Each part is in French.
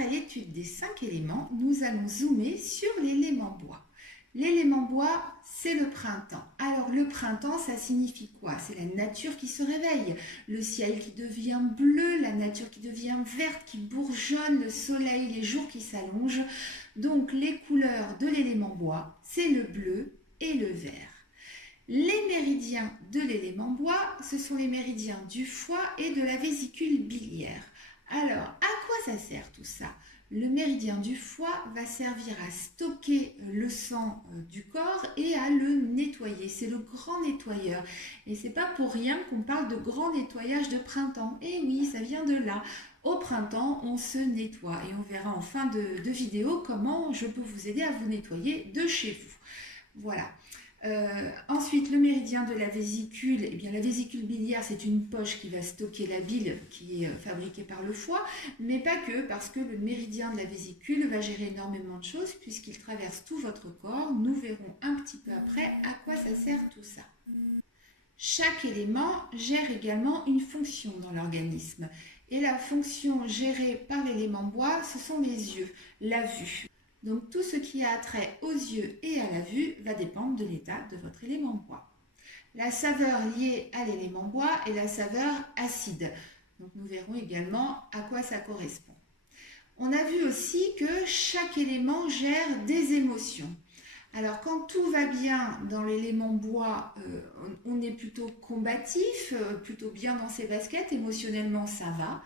après l'étude des 5 éléments, nous allons zoomer sur l'élément bois. L'élément bois, c'est le printemps. Alors le printemps, ça signifie quoi? C'est la nature qui se réveille, le ciel qui devient bleu, la nature qui devient verte, qui bourgeonne, le soleil, les jours qui s'allongent. Donc les couleurs de l'élément bois, c'est le bleu et le vert. Les méridiens de l'élément bois, ce sont les méridiens du foie et de la vésicule biliaire. Alors, à quoi ça sert tout ça? Le méridien du foie va servir à stocker le sang du corps et à le nettoyer. C'est le grand nettoyeur. Et c'est pas pour rien qu'on parle de grand nettoyage de printemps. Et oui, ça vient de là. Au printemps, on se nettoie. Et on verra en fin de vidéo comment je peux vous aider à vous nettoyer de chez vous. Voilà. Ensuite, le méridien de la vésicule, eh bien, la vésicule biliaire, c'est une poche qui va stocker la bile qui est fabriquée par le foie, mais pas que, parce que le méridien de la vésicule va gérer énormément de choses puisqu'il traverse tout votre corps. Nous verrons un petit peu après à quoi ça sert tout ça. Chaque élément gère également une fonction dans l'organisme. Et la fonction gérée par l'élément bois, ce sont les yeux, la vue. Donc tout ce qui a trait aux yeux et à la vue va dépendre de l'état de votre élément bois. La saveur liée à l'élément bois est la saveur acide. Donc nous verrons également à quoi ça correspond. On a vu aussi que chaque élément gère des émotions. Alors quand tout va bien dans l'élément bois, on est plutôt combatif, plutôt bien dans ses baskets, émotionnellement ça va.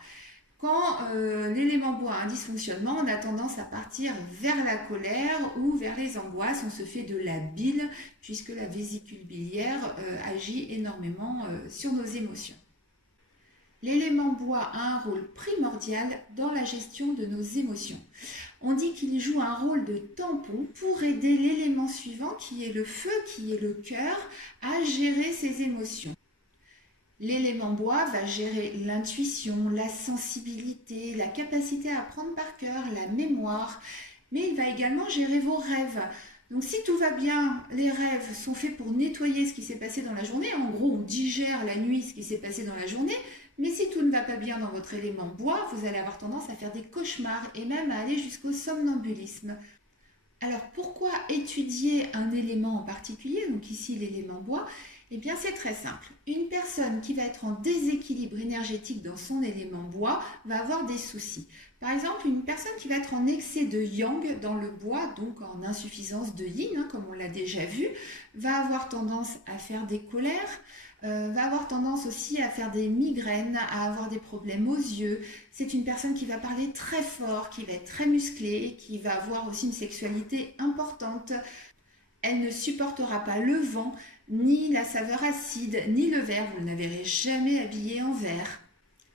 Quand l'élément bois a un dysfonctionnement, on a tendance à partir vers la colère ou vers les angoisses. On se fait de la bile puisque la vésicule biliaire agit énormément sur nos émotions. L'élément bois a un rôle primordial dans la gestion de nos émotions. On dit qu'il joue un rôle de tampon pour aider l'élément suivant, qui est le feu, qui est le cœur, à gérer ses émotions. L'élément bois va gérer l'intuition, la sensibilité, la capacité à apprendre par cœur, la mémoire, mais il va également gérer vos rêves. Donc si tout va bien, les rêves sont faits pour nettoyer ce qui s'est passé dans la journée. En gros, on digère la nuit ce qui s'est passé dans la journée. Mais si tout ne va pas bien dans votre élément bois, vous allez avoir tendance à faire des cauchemars et même à aller jusqu'au somnambulisme. Alors pourquoi étudier un élément en particulier, donc ici l'élément bois? Eh bien c'est très simple. Une personne qui va être en déséquilibre énergétique dans son élément bois va avoir des soucis. Par exemple, une personne qui va être en excès de yang dans le bois, donc en insuffisance de yin, comme on l'a déjà vu, va avoir tendance à faire des colères, va avoir tendance aussi à faire des migraines, à avoir des problèmes aux yeux. C'est une personne qui va parler très fort, qui va être très musclée, qui va avoir aussi une sexualité importante. Elle ne supportera pas le vent, ni la saveur acide, ni le vert. Vous ne la verrez jamais habillée en vert.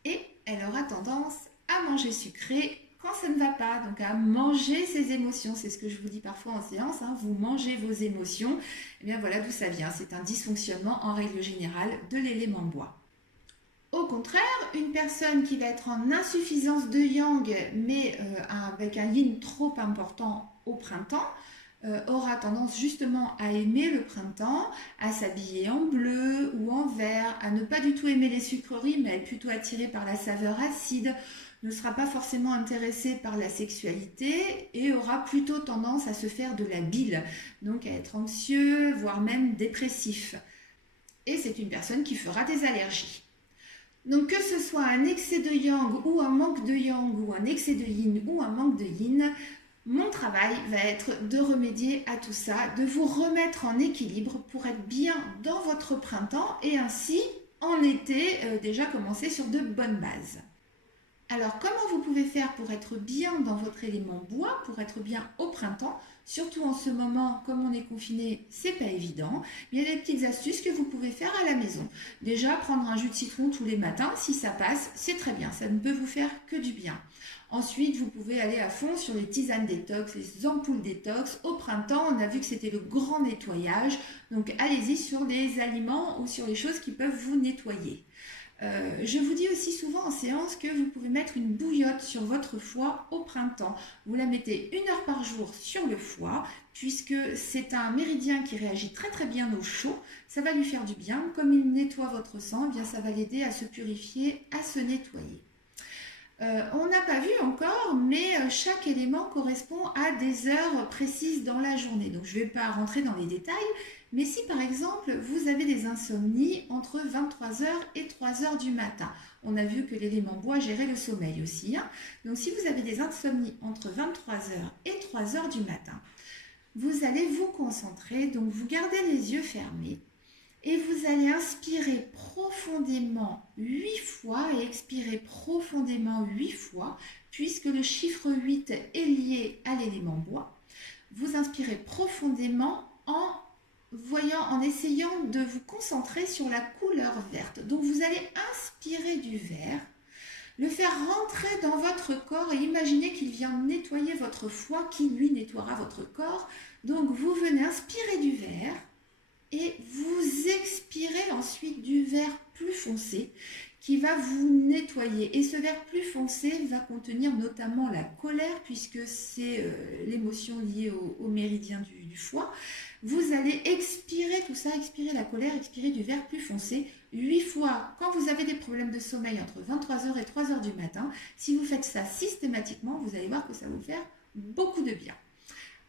Et elle aura tendance à manger sucré quand ça ne va pas, donc à manger ses émotions. C'est ce que je vous dis parfois en séance, hein, vous mangez vos émotions. Et bien voilà d'où ça vient. C'est un dysfonctionnement en règle générale de l'élément bois. Au contraire, une personne qui va être en insuffisance de yang, mais avec un yin trop important au printemps, aura tendance justement à aimer le printemps, à s'habiller en bleu ou en vert, à ne pas du tout aimer les sucreries, mais être plutôt attirée par la saveur acide, ne sera pas forcément intéressée par la sexualité et aura plutôt tendance à se faire de la bile, donc à être anxieux, voire même dépressif. Et c'est une personne qui fera des allergies. Donc que ce soit un excès de yang ou un manque de yang, ou un excès de yin ou un manque de yin, mon travail va être de remédier à tout ça, de vous remettre en équilibre pour être bien dans votre printemps et ainsi, en été, déjà commencer sur de bonnes bases. Alors, comment vous pouvez faire pour être bien dans votre élément bois, pour être bien au printemps? Surtout en ce moment, comme on est confiné, c'est pas évident. Il y a des petites astuces que vous pouvez faire à la maison. Déjà, prendre un jus de citron tous les matins, si ça passe, c'est très bien. Ça ne peut vous faire que du bien. Ensuite, vous pouvez aller à fond sur les tisanes détox, les ampoules détox. Au printemps, on a vu que c'était le grand nettoyage. Donc, allez-y sur les aliments ou sur les choses qui peuvent vous nettoyer. Je vous dis aussi souvent en séance que vous pouvez mettre une bouillotte sur votre foie au printemps. Vous la mettez 1 heure par jour sur le foie, puisque c'est un méridien qui réagit très très bien au chaud. Ça va lui faire du bien. Comme il nettoie votre sang, eh bien ça va l'aider à se purifier, à se nettoyer. On n'a pas vu encore, mais chaque élément correspond à des heures précises dans la journée. Donc je ne vais pas rentrer dans les détails, mais si par exemple vous avez des insomnies entre 23 heures et 3 heures du matin, on a vu que l'élément bois gérait le sommeil aussi, hein. Donc si vous avez des insomnies entre 23 heures et 3 heures du matin, vous allez vous concentrer, donc vous gardez les yeux fermés. Et vous allez inspirer profondément 8 fois et expirer profondément 8 fois, puisque le chiffre 8 est lié à l'élément bois. Vous inspirez profondément en essayant de vous concentrer sur la couleur verte. Donc vous allez inspirer du vert, le faire rentrer dans votre corps et imaginez qu'il vient nettoyer votre foie qui lui nettoiera votre corps. Donc vous venez inspirer du vert et vous expirez ensuite du vert plus foncé qui va vous nettoyer. Et ce vert plus foncé va contenir notamment la colère, puisque c'est l'émotion liée au méridien du foie. Vous allez expirer tout ça, expirer la colère, expirer du vert plus foncé 8 fois quand vous avez des problèmes de sommeil entre 23 heures et 3 heures du matin. Si vous faites ça systématiquement, vous allez voir que ça va vous faire beaucoup de bien.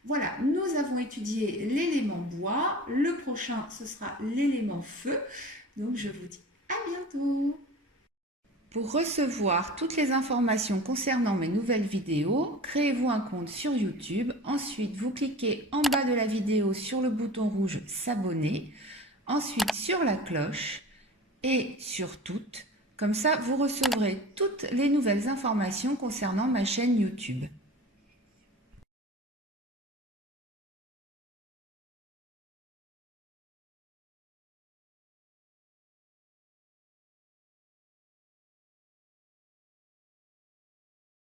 Voilà, nous avons étudié l'élément bois. Le prochain, ce sera l'élément feu. Donc, je vous dis à bientôt. Pour recevoir toutes les informations concernant mes nouvelles vidéos, créez-vous un compte sur YouTube. Ensuite, vous cliquez en bas de la vidéo sur le bouton rouge s'abonner. Ensuite, sur la cloche et sur toutes. Comme ça, vous recevrez toutes les nouvelles informations concernant ma chaîne YouTube.